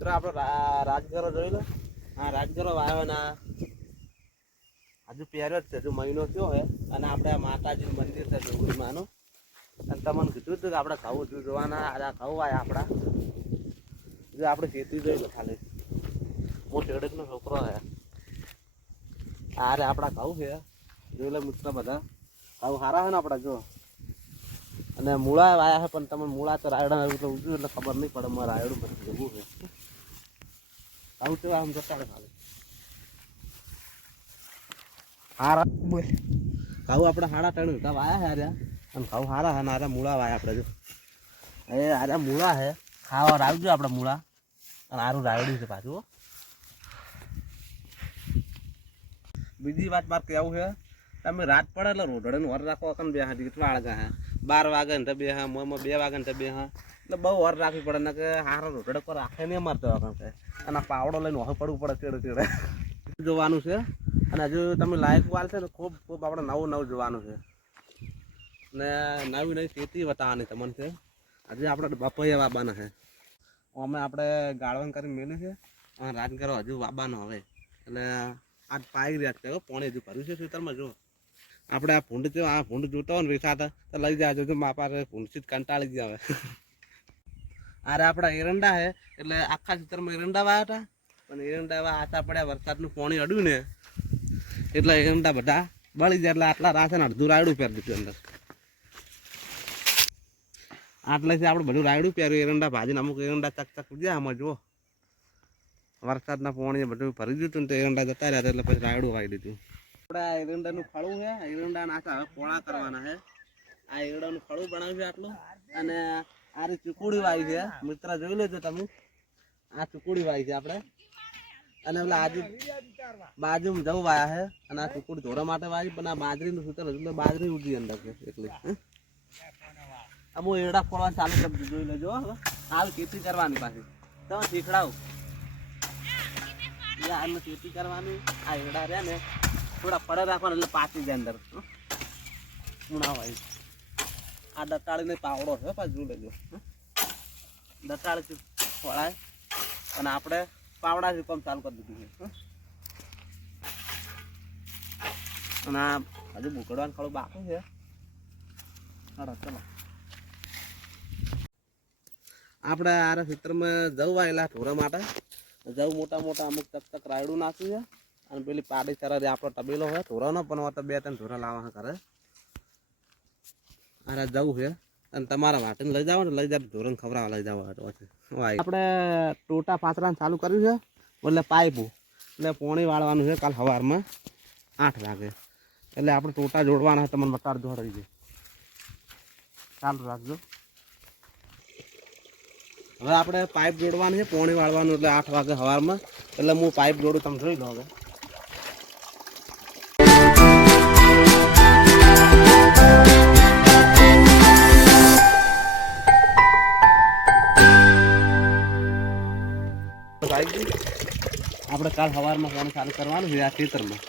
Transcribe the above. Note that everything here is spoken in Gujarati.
મિત્રો, આપણે રાજગરો જોઈ લો. હા રાજગરો વાવ્યો ને હજુ પહેર્યો જ છે, હજુ મહિનો થયો હે અને આપણે આ માતાજીનું મંદિર છે જોગડીમાંનું અને તમને કીધું હતું કે આપણે ખાવું જો જોવાના આ ખાવું આવ્યા આપણા. જો આપણે ખેતી જોઈ લો ખાલી. હું ટેડકનો છોકરો હે અરે આપણા ખાવું છે. જોઈ લે મિત્ર બધા. ખાવું સારા છે ને આપણા, જો. અને મૂળા વાયા છે, પણ તમે મૂળા તો રાયડા, એટલે ઉજ્યું એટલે ખબર નહીં પડે મારે રાયડું બધું જવું છે. આવું તો આમ જતા હારા. બોલ ઘઉં આપણે હાડા ત્રણ વીઘા વાયા છે આર્યા અને ઘઉં હારા અને આર્યા મૂળા વાયા આપણે જો. એ આર્યા મૂળા હે. ખાવા રાવજો આપણે મૂળા. અને આરું રાયડું છે પાછું બીજી વાત મારે કેવું છે તમે રાત પડે એટલે રોડડે વર રાખો કન બે હા કેટલા વાળગા હા. બાર વાગે ને તો બે હા, મોમાં બે વાગે ને તો બે હા. એટલે બહુ વર રાખવી પડે ને કે હારો રોડડે પર રાખે નહીં મારતો કારણ અને પાવડો લઈને વહ પડવું પડે ચેડે ચેડે. જોવાનું છે. અને હજુ તમે લાયક વાલ છે ને, ખૂબ ખૂબ આપણે નવું નવું જોવાનું છે. ને નવી નવી ખેતી બતાવવાની તમને છે. હજુ આપણે બપોયા વાબાના છે. અમે આપણે ગાળવણ કરી મેલે છે. અને રાજગરો હજુ વાબાનો હવે. એટલે આજ પાઈ રહ્યા છે પોણે હજુ ભર્યું છે ખેતરમાં જો આપણે આ ભૂંડ જો આ ભૂંડ જોતો હોય ને વેચાતા તો લઈ જાજો તો પાસે ભૂંડથી કંટાળી ગયા અરે આપણા એરંડા હે, એટલે આખા ખેતરમાં એરંડા વાયા હતા. પણ એરંડા એવા આતા પડ્યા વરસાદનું પાણી અડ્યું ને, એટલે એરંડા બધા બળી જાય, એટલે આટલા રાસે ને અડધું રાયડું પહેરી દીધું અંદર. આટલેથી આપણે બધું રાયડું પહેર્યું, એરંડા ભાજીને અમુક એરંડા ચક ચક ગયા આમાં, જુઓ. વરસાદના પાણી બધું ભરી દીધું ને તો એરંડા જતા રહ્યા એટલે પછી રાયડું વાગી દીધું. આપણે એરંડાનું ફળું છે. એરંડા નાખા હવે પોળા કરવાના છે. આ એરંડાનું ફળું બનાવ્યું છે આટલું. અને આ ચીકુડી વાવી છે, મિત્ર જોઈ લેજો તમે. આ ચૂકુડી વાવી છે આપણે. અને પેલા આજુ બાજુમાં જવું વાયા છે. અને આ ચીકુડી ધોરા માટે વાવી પણ આ બાજરીનું સૂતર હજુ બાજરી ઉડી અંદર છે, એટલી અમુ એરડા ફોડવાનું ચાલુ કરી જોઈ લેજો હાલ ખેતી કરવાની પાછી. તમે શીખડાવું. એટલે ખેતી કરવાની. આ એરડા રહ્યા ને થોડા પડે રાખવાના એટલે પાકી જાય અંદર. હં? ઉણા હોય આ દતાળીને પાવડો છે પાછું લેજો. હં? દતાળીથી ફોડાય અને આપણે પાવડાથી કામ ચાલુ કરી દીધું છે. અને આ હજુ બુકડવાનું થોડું બાકી છે. હાલો ચલો આપણે આ ખેતરમાં જવું આવેલા ઢોરા માટે. જવું મોટા મોટા અમુક ચક રાયડું નાખ્યું છે. અને પેલી પાડી તરફ આપણો તબેલો હોય ઢોરાનો પણ તો બે ત્રણ ધોરણ લાવવા કરે. અરે જવું છે. અને તમારા માટે લઈ જાવ ને, લઈ જાવ ધોરણ ખવડાવવા લઈ જાવ આપણે ટોટા પાથરા ચાલુ કર્યું છે, એટલે પાઇપું. એટલે પોણી વાળવાનું છે કાલ સવારમાં આઠ વાગે. એટલે આપણે ટોટા જોડવાના છે, તમને બતાડ જાય ચાલુ રાખજો. હવે આપણે પાઇપ જોડવાનું છે, પોણી વાળવાનું, એટલે આઠ વાગે સવારમાં એટલે હું પાઇપ જોડું, તમે જોઈ લો હવે. આપણે કાલ સવારમાં ફોન ચાલુ કરવાનું છે આ ખેતરમાં.